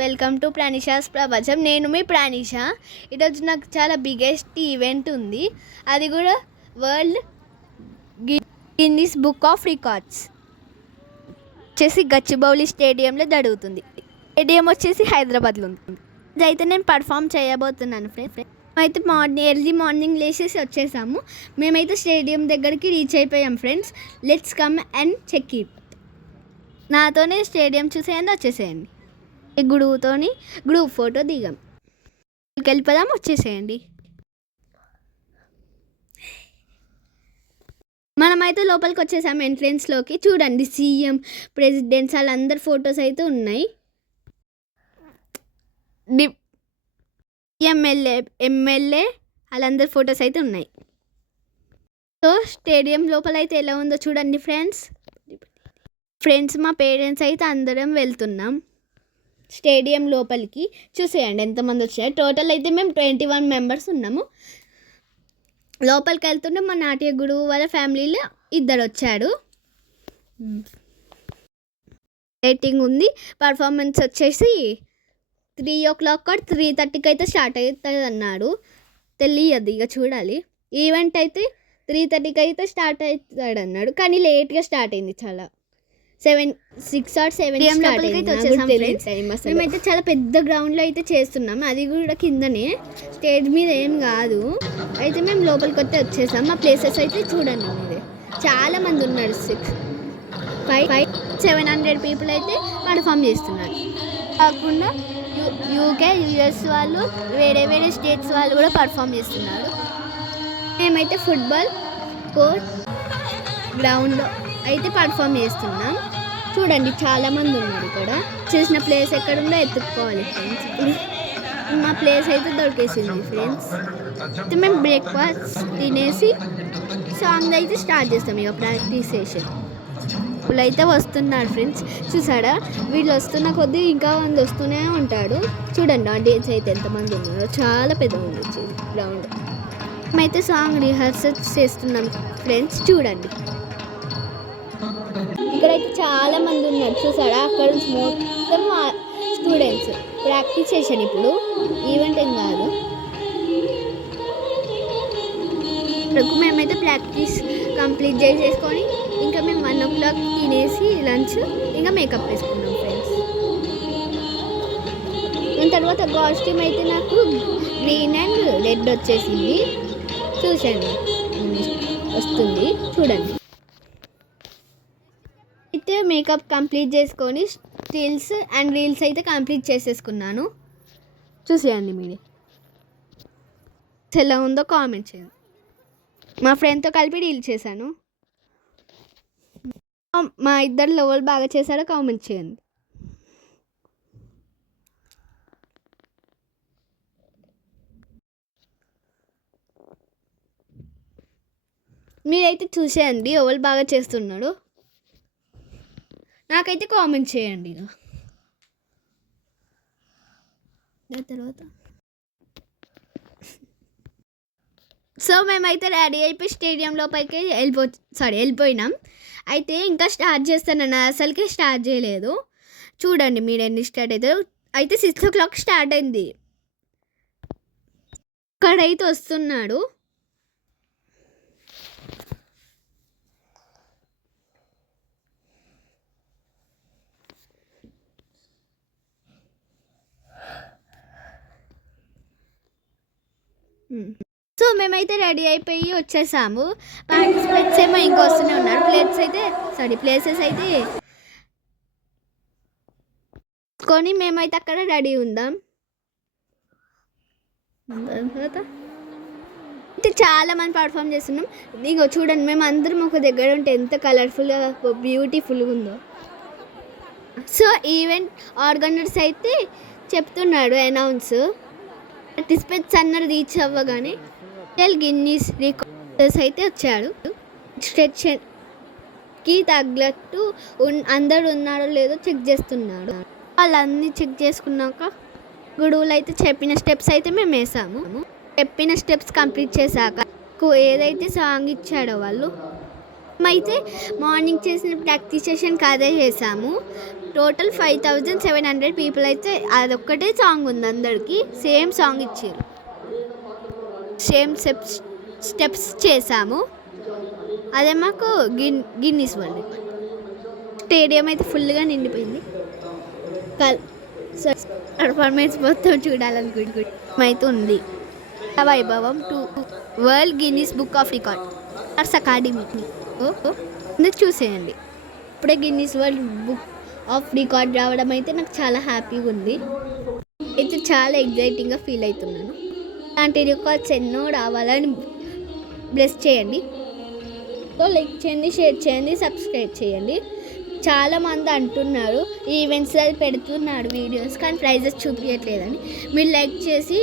Welcome to ప్రానిషాస్ ప్రపంచం. నేను మీ ప్రానిష. ఈరోజు నాకు చాలా బిగ్గెస్ట్ ఈవెంట్ ఉంది, అది కూడా world Guinness book of records వచ్చేసి గచ్చిబౌలి స్టేడియంలో జరుగుతుంది. స్టేడియం వచ్చేసి హైదరాబాద్లో ఉంటుంది. అయితే నేను పర్ఫామ్ చేయబోతున్నాను ఫ్రెండ్స్. అయితే ఎర్లీ మార్నింగ్ లేచేసి వచ్చేసాము. మేమైతే స్టేడియం దగ్గరికి రీచ్ అయిపోయాం friends. Let's come and check it. నాతోనే స్టేడియం చూసేయండి, వచ్చేసేయండి. గుడువుతోని గ్రూప్ ఫోటో దిగాం. వెళ్ళిపోదాం, వచ్చేసేయండి. మనమైతే లోపలికి వచ్చేసాము ఎంట్రెన్స్లోకి. చూడండి, సీఎం, ప్రెసిడెంట్స్ వాళ్ళందరి ఫొటోస్ అయితే ఉన్నాయి. ఎమ్మెల్యే వాళ్ళందరి ఫొటోస్ అయితే ఉన్నాయి. సో స్టేడియం లోపల అయితే ఎలా ఉందో చూడండి ఫ్రెండ్స్. మా పేరెంట్స్ అయితే అందరం వెళ్తున్నాం స్టేడియం లోపలికి. చూసేయండి ఎంతమంది వచ్చారు. టోటల్ అయితే మేము 21 మెంబర్స్ ఉన్నాము. లోపలికి వెళ్తుంటే మా నాట్య గురువు వాళ్ళ ఫ్యామిలీలో 2 వచ్చాడు. రేటింగ్ ఉంది. పర్ఫార్మెన్స్ వచ్చేసి 3 or 3:30కి అయితే స్టార్ట్ అవుతుంది అన్నాడు. తెలియదు, ఇక చూడాలి. ఈవెంట్ అయితే 3:30కి అయితే స్టార్ట్ అవుతాడు అన్నాడు, కానీ లేట్గా స్టార్ట్ అయింది. చాలా 6 or 7 మేమైతే చాలా పెద్ద గ్రౌండ్లో అయితే చేస్తున్నాం. అది కూడా కిందనే, స్టేజ్ మీద ఏం కాదు. అయితే మేము లోపలికి వస్తే వచ్చేసాం. మా ప్లేసెస్ అయితే చూడండి, మీరే చాలా మంది ఉన్నారు. 700 పీపుల్ అయితే పర్ఫామ్ చేస్తున్నారు. కాకుండా యూకే, యుఎస్ వాళ్ళు, వేరే స్టేట్స్ వాళ్ళు కూడా పర్ఫామ్ చేస్తున్నారు. మేమైతే ఫుట్బాల్ కోర్ట్ గ్రౌండ్లో అయితే పర్ఫామ్ చేస్తున్నాం. చూడండి, చాలామంది ఉన్నారు ఇక్కడ. చేసిన ప్లేస్ ఎక్కడుందో ఎత్తుక్కోవాలి ఫ్రెండ్స్. ఇప్పుడు మా ప్లేస్ అయితే దొరికేసింది ఫ్రెండ్స్. అయితే మేము బ్రేక్ఫాస్ట్ తినేసి సాంగ్ అయితే స్టార్ట్ చేస్తాం. ఇక ప్రాక్టీస్ సెషన్ ఇప్పుడు అయితే వస్తున్నారు ఫ్రెండ్స్. చూసాడా, వీళ్ళు వస్తున్న కొద్దీ ఇంకా మంది వస్తూనే ఉంటాడు. చూడండి ఆడియన్స్ అయితే ఎంతమంది ఉన్నారో, చాలా పెద్ద ఉంది గ్రౌండ్. మేమైతే సాంగ్ రిహర్సల్ చేస్తున్నాం ఫ్రెండ్స్. చూడండి, ఇక్కడైతే చాలా మంది ఉన్నారు. చూసాడా, అక్కడ మొత్తం స్టూడెంట్స్ ప్రాక్టీస్ సెషన్. ఇప్పుడు ఈవెంట్ ఏం కాదు. మేమైతే ప్రాక్టీస్ కంప్లీట్ చేసేసుకొని ఇంకా మేము 1 o'clock తినేసి లంచ్ ఇంకా మేకప్ వేసుకున్నాం ఫ్రెండ్స్. దాని తర్వాత కాస్ట్యూమ్ అయితే నాకు గ్రీన్ అండ్ రెడ్ వచ్చేసింది. చూసండి, వస్తుంది చూడండి. అయితే మేకప్ కంప్లీట్ చేసుకొని స్టిల్స్ అండ్ రీల్స్ అయితే కంప్లీట్ చేసేసుకున్నాను. చూసేయండి, మీరే ఎలా ఉందో కామెంట్ చేయండి. మా ఫ్రెండ్తో కలిపి రీల్ చేశాను. మా ఇద్దరు లెవెల్ బాగా చేశాడో కామెంట్ చేయండి. మీరైతే చూసేయండి ఎవరు బాగా చేస్తున్నాడు. నాకైతే కామెంట్ చేయండి. తర్వాత సో మేమైతే రెడీ అయిపోయి స్టేడియం లోపలికి వెళ్ళిపోయినాం. అయితే ఇంకా స్టార్ట్ చేస్తానన్నా, అసలుకే స్టార్ట్ చేయలేదు. చూడండి మీరు ఎన్ని స్టార్ట్ అవుతారు. అయితే 6 o'clock స్టార్ట్ అయింది. ఇక్కడైతే వస్తున్నాడు. సో మేమైతే రెడీ అయిపోయి వచ్చేసాము. పార్టిసిపేట్స్ ఏమో ఇంకా వస్తూనే ఉన్నారు. ప్లేసెస్ అయితే కొని మేమైతే అక్కడ రెడీ ఉందాం. అయితే చాలా మంది పర్ఫామ్ చేస్తున్నాం. ఇగో చూడండి, మేము అందరం ఒక దగ్గర ఉంటే ఎంత కలర్ఫుల్గా బ్యూటిఫుల్గా ఉందో. సో ఈవెంట్ ఆర్గనైజర్స్ అయితే చెప్తున్నాడు అనౌన్స్. పార్టిసిపేట్స్ అన్నారు రీచ్ అవ్వగానే గిన్నిస్ రికార్డ్స్ అయితే వచ్చాడు. స్ట్రెచ్కి తగ్గట్టు అందరు ఉన్నారో లేదో చెక్ చేస్తున్నాడు. వాళ్ళన్నీ చెక్ చేసుకున్నాక గురువులు అయితే చెప్పిన స్టెప్స్ అయితే మేము వేసాము. చెప్పిన స్టెప్స్ కంప్లీట్ చేశాక ఏదైతే సాంగ్ ఇచ్చాడో వాళ్ళు మేమైతే మార్నింగ్ చేసిన ప్రాక్టీస్ సెషన్కి అదే చేసాము. టోటల్ 5700 పీపుల్ అయితే అదొక్కటే సాంగ్ ఉంది అందరికి సేమ్ సాంగ్ ఇచ్చారు సేమ్ స్టెప్స్ చేసాము అదే మాకు గిన్నీస్ వరల్డ్ స్టేడియం అయితే ఫుల్గా నిండిపోయింది పర్ఫార్మెన్స్ మొత్తం చూడాలనుకుంటున్నాం అయితే ఉంది వైభవం to world Guinness book of record arts academy చూసేయండి ఇప్పుడే Guinness world book of record రావడం అయితే నాకు చాలా హ్యాపీగా ఉంది అయితే చాలా ఎగ్జైటింగ్గా ఫీల్ అవుతున్నాను అలాంటి రికార్డ్స్ ఎన్నో రావాలని బ్లెస్ చేయండి సో లైక్ చేయండి షేర్ చేయండి సబ్స్క్రైబ్ చేయండి చాలామంది అంటున్నారు ఈవెంట్స్ అది పెడుతున్నాడు వీడియోస్ కానీ ప్రైజెస్ చూపించట్లేదని మీరు లైక్ చేసి